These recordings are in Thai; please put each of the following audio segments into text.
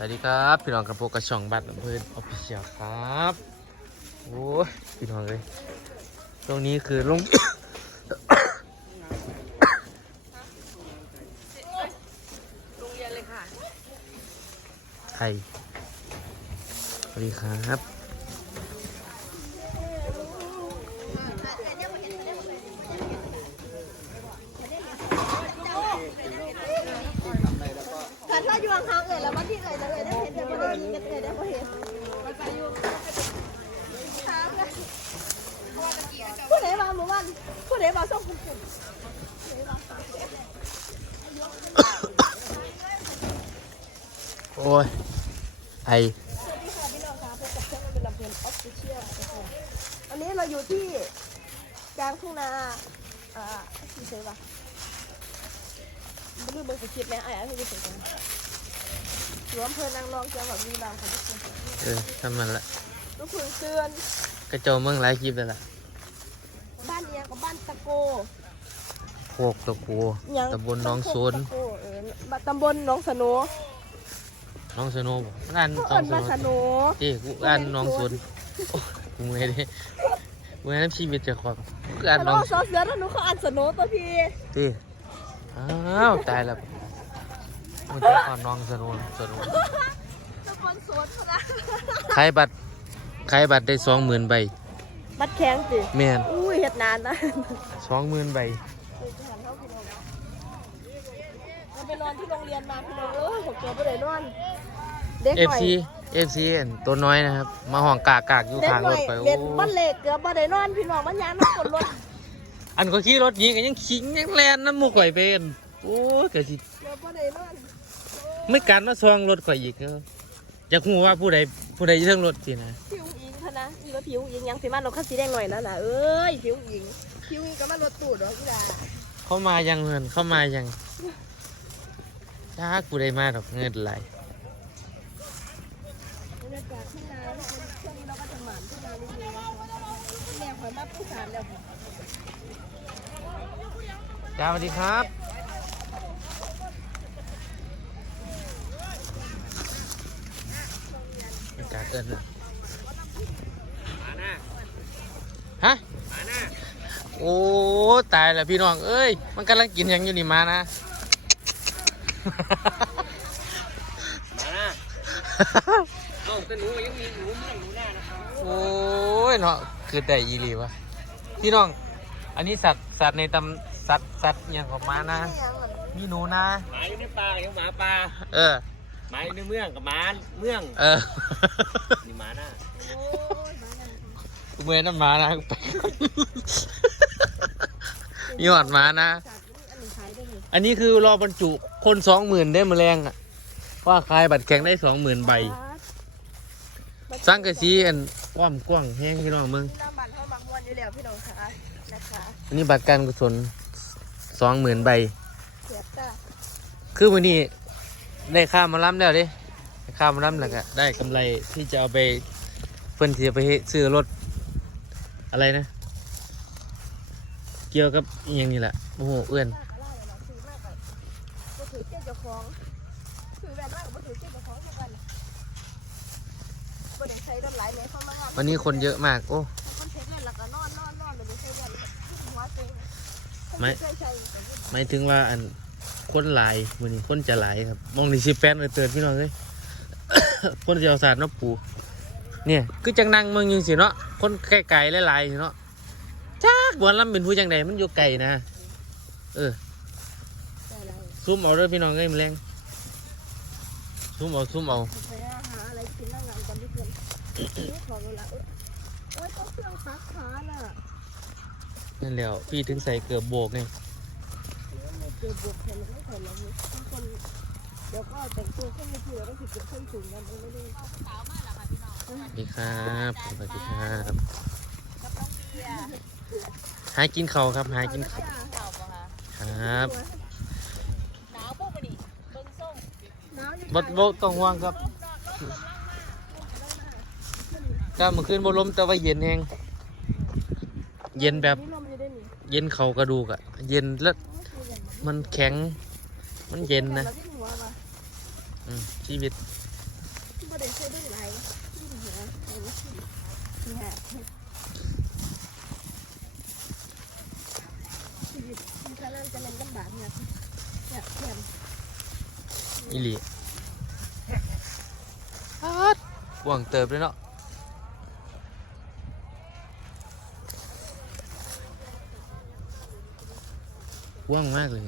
สวัสดีครับพี่น้องกระโปรงกระช่องบัตรอำเภอออฟฟิเชียลครับโอ้ยพี่น้องเลยตรงนี้คือลงโรงเรียนเลยค่ะ ไทยสวัสดีครับ ถ้าถ้าอยู่ห่างๆเอ่ยแล้วมาที่ เลยได้เห็นแต่บ่ได้ยินกันเอ่ยได้บ่เห็นถามเลยผู้ใดมาหมู่บ้านผู้ใดมาส่งคุณคุณโอ้ยไทยสวัสดีค่ะพี่น้องค่ะพบกับช่องเป็นลำเพลนออสเตรเลียอันนี้เราอยู่ที่กลางทุ่งนาอ่าที่เซวะไม่รู้เบอร์สคริปไหมอะไม่รู้เสียงกัน หลวงอำเภอนางรองจังหวัดบุรีรัมย์ค่ะทุกคนเออทำมันละลูกคุณเตือนกระโจมเมืองหลายคลิปเลยล่ะบ้านเอียงกับบ้านตะโกโคกตะปูเอียงตำบลหน้องโซนตะโกเออบ้านตำบลหน้องสโนน้องสโนบ่งานก็น้อเอิงนสบ้านโนสโนเอ้กูอ่านน้องโซนโอ้กูเมื่อยดิเมื่อยน้ำชีวิตเจะของกูอ่านสโนน้องซอสเสือถ้าหนูเขาอ่านสโนตัวพี่ ตีอ้าว ตายแล้ว มันจะอ่านน้องสโนสโนตำบลโซนเขานะขายบัตรขายบัตรได้สองหมื่นใบ บัดแข็งสิแม่นอุ้ยเฮ็ดนานนะสองหมื่นใบเราไปนอนที่โรงเรียนมาพี่น้องเอ้ยผมเจอไปเลยนอนเด็กเอหฟน่อยซีเอฟซีตัวน้อยนะครับ มาห้องกากกากอยู่เด็กทางหน่รอถยไปโอ้เล่นบ้านเล็กเกือบบ่ได้นอนพี่น้องมันยางน้ำกดรถอันก็ขี่รถยิงกันยังขิงยังแลนน้ำมูกข่อยเป็นโอ้ยกะสิเกือบบ่ได้นอน ไม่การมาซองรถข่อยอีกเด้ออยากรู้ว่าผู้ใดผู้ใดอยู่เรื่องรถสินะผิวอิงพะนะมีรถผิวอิงยังสิมารถคันสีแดงหน่อยแล้วล่ะเอ้ยผิวอิงผิวอิงก็มารถตูดดอกพี่ดาเข้ามายังเงินเข้ามายังจ้าผู้ใดมาดอกเงินไหลบรรยากาศที่นาช่วงนี้เราก็จะหมานที่นานิดนึงนะคะแม่ขอยมาผู้สารแล้วจ้าสวัสดีครับบรรยา กาศเอินเลยฮะโอ้ตายแล้วพี่น้อง เอ้ย มันกำลังกินหยังอยู่นี่มานะมานะเอาแต่หนูยังมีหนูเมื่อหนูหน้านะครับโอ้ยเนาะคือแต่อีหลีวะพี่น้อง อันนี้สัตว์สัตว์ในตำสัตว์สัตว์อย่างของมานะมีหนูนะหมาอยู่ในป่ายังหมาป่าเออ หมาอยู่ในเมืองกับหมาเมืองเออนี่หมาหน้าเมื่อยน้ำหมานะไปมีหอดหมานะ อันนี้คือรอบรรจุคนสองหมื่นได้แมลงอะว่าขายบัตรแข่งได้สองหมื่นใบสร้างกระซีอันกว้างกว้างแห้งพี่น้องมึงน้ำบันเท่ามักมวนอยู่แล้วพี่น้องค่ะนะคะอันนี้บัตรการกุศลสองหมื่นใบเสียบจ้าคือวันนี้ ได้ค่ามาล้ำแล้วเดิได้ค่ามาล้ำแล้วก็ได้กำไรที่จะเอาไปเพื่อนที่จะไปซื้อรถอะไรนะ เกี่ยวกับอหย่างนี้แหละโอ้โหเอื้อนมากก็ล่าเลยเนาะซื้อมากไปก็ถือเจ้าเจ้าของซื้อแบรนด์มากก็ถือเจ้าเจ้าของทุกวันบ่ได้ใช้ดำหลายเนี่ยเข้ามางานวันนี้คนเยอะมาก โอ้คนเช็ดเงินแล้วก็นอนนอนนอนเลยไม่ใช่เงินหัวเต็งไม่ใช่ใช่แต่ที่หมายถึงว่าอัน คนหลายวันนี้คนจะหลายครับมองนี่สิแปนเลยเตือนพี่น้องเลยคนจะเอาศาสตร์เนาะปูเนี่ยคือจังนั่งเมืองยังสิเนาะคนไกลๆหลายๆเนาะจ้ากบวนลำเป็นผู้จังใดมันอยู่ไกลนะ เออซุ่มเอาเด้อพี่น้องเอ้ยแมลงซุ่มเอาซุ่มเอานั่นกันที่เนี่ยแหล้วพี่ถึงใส่เกือบโบกไง เจอบวกแทนไม่แทนแล้วนี่ทุกคนเดี๋ยวก็แต่งตัวขึ้นมาทีแล้วก็ถือเก็บขึ้นสูงกันไม่ได้สาวมากหรอคะพี่น้องสวัสดีครับสวัสดีครับกับต้องเบียหากินเขาครับหากินเขาครับหนาวพวกมันดิเบิ่งส่งหนาวบดบต้องห่วงครับก็เมื่อคืนบนลมแต่ว่าเย็นแหงเย็นแบบ เย็นเข่ากระดูกอะเย็นแล้ว มันแข็ง มันเย็นนะแล้วที่หัวมาอืมชีวิตบ่ได้ใช้ด้วยไรที่เหนือเอาไว้ที่นี่ฮะชีวิตมันกำลังจะเล่นลำบากเนี่ยเนี่ยเพื่อนอีหลีฮัดหวังเติบเลยเนาะ กว่างมากเลย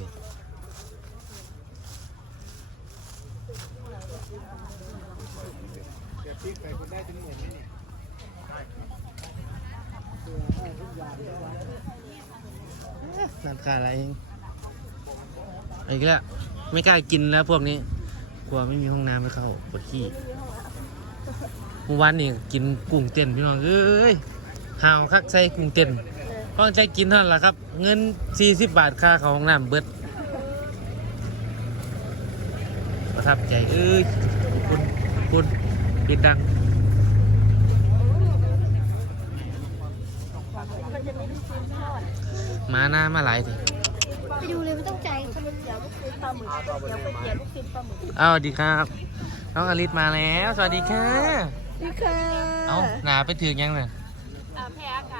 ร้านค้าอะไรเองอีกแล้วไม่กล้ากินแล้วพวกนี้ กลัวไม่มีห้องน้ำให้เข้าปวดขี้เมื่อวานนี่กินกุ้งเต้นพี่น้องเอ้ยหาวคักใส่กุ้งเต้น ต้องใช้กินเท่านั้นแหละครับ เงิน 40 บาทค่าเข้าห้องน้ำเบิดประทับใจเอ้ยขอบคุณขอบคุณปิดดัง มันจะมีลูกชิ้นทอดมาหน้ามาหลายทีไปดูเลยไม่ต้องใจขนมเจียวลูกชิ้นปลาหมึกเดี๋ยวไปเจียวลูกชิ้นปลาหมึกอ้าวสวัสดีครับ น้องอลิสมาแล้ว สวัสดีค่ะ นี่ค่ะเอ้าหนาไปถึงยังเนี่ยอ่าแพ้อากาศค่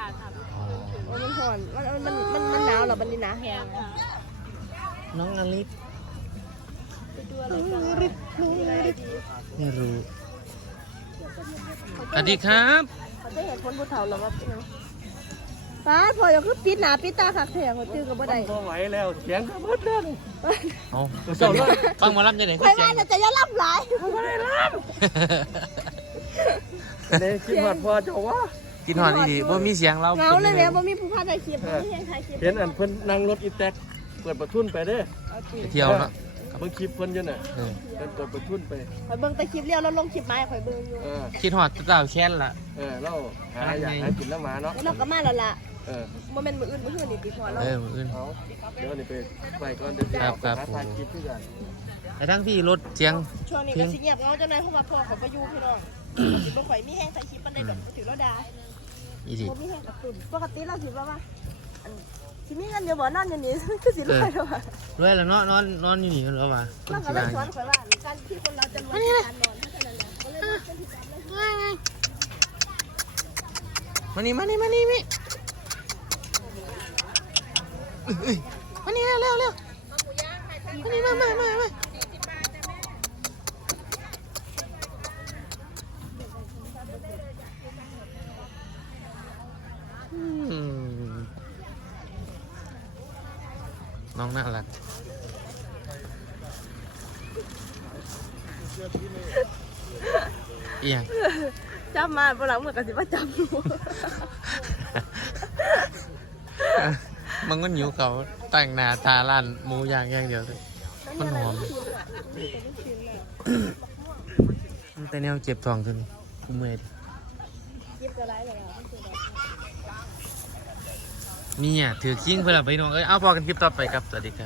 ะอ๋อโอ้ มันห่อนมันมันมันมันหนาวเหรอมันนี่หนาแห้งน้องอลิสไปดูอะไรกันมีอะไรดีไม่รู้สวัสดีครับเขาจะเห็นคนผู้เฒ่าหรอว่าป้าพอยังคือปิดหนาปิดตาขักแถงเขาจื้อกับบ่ได้พอไหวแล้วเสียงก็มืดเด้อเอาเจ้าเลยฟังหมารับจะไหนไปก็เสียว่างจะจะอย่ารับหลายเนี่ยคิดว่าพอเจ้าว่า กินหอนดีๆว่ามีเสียงเราเหงาเลยแม่บ่มีผู้พาได้คลิปบ่มีแห่งถ่ายคลิปเห็นอันเพิ่นนั่งรถอีแท็กเปิดประทุนไปเด้อไปเที่ยวเนาะเบิ่งคลิปเพิ่นอยู่น่ะเออเพิ่นเปิดประทุนไปข่อยเบิ่งแต่คลิปเลี้ยวแล้วลงคลิปไม้ข่อยเบิ่งอยู่เออคิดหอดเต่าแค้นล่ะ เออเราหาอยากหากินแล้วมาเนาะแล้วเราก็มาแล้วล่ะเออบ่แม่นมื้ออื่นมื้ออื่นนี่ติพอแล้วเออมืออื่น เอาเดี๋ยวนี่ไปไปก่อนเดี๋ยวจะครับครับ หาถ่ายคลิปด้วยกันแต่ทั้งพี่รถเสียง ช่วงนี้ก็สิเงียบเหงาจังได๋เพราะว่าพ่อเขาบ่อยู่พี่น้องสิบ่ข่อยมีแห่งถ่ายคลิปปานใดดอกถือแล้วด่า อีดีบ่มีแห่งกระตุ้นปกติเราสิว่าว่าอันสิมีเงินอยู่บ่นอนอยู่นี่คือสิรวยแล้วว่ารวยแล้วเนาะนอนนอนอยู่นี่กันแล้วว่ะคเรานก็สิเลยบาสอนข่อยว่าการที่คนเราจะรวยคือการนอนเท่านั้นแหละก็เลยเป็นที่จำเลยมานี่มานี่มานี่มิเอ้ยมานี่เร็วเร็วเร็วมานี่มามามามาอืม น้องน่ารัก เอียงจำมาบ่หลังเหมือนกันสิว่าจำอยู่มันก็หิวเขาแต่งหน้าทาร้านหมูย่างอย่างเดียวเลยมันหอมมันแต่แนวเจ็บท้องขึ้นกูเมื่อยดิยิบกระไรเลย อะนี่ยถือคิงเพื่อนล่ะไปน้องเอ้ยเอาพอกันคลิปต่อไปครับสวัสดีครับ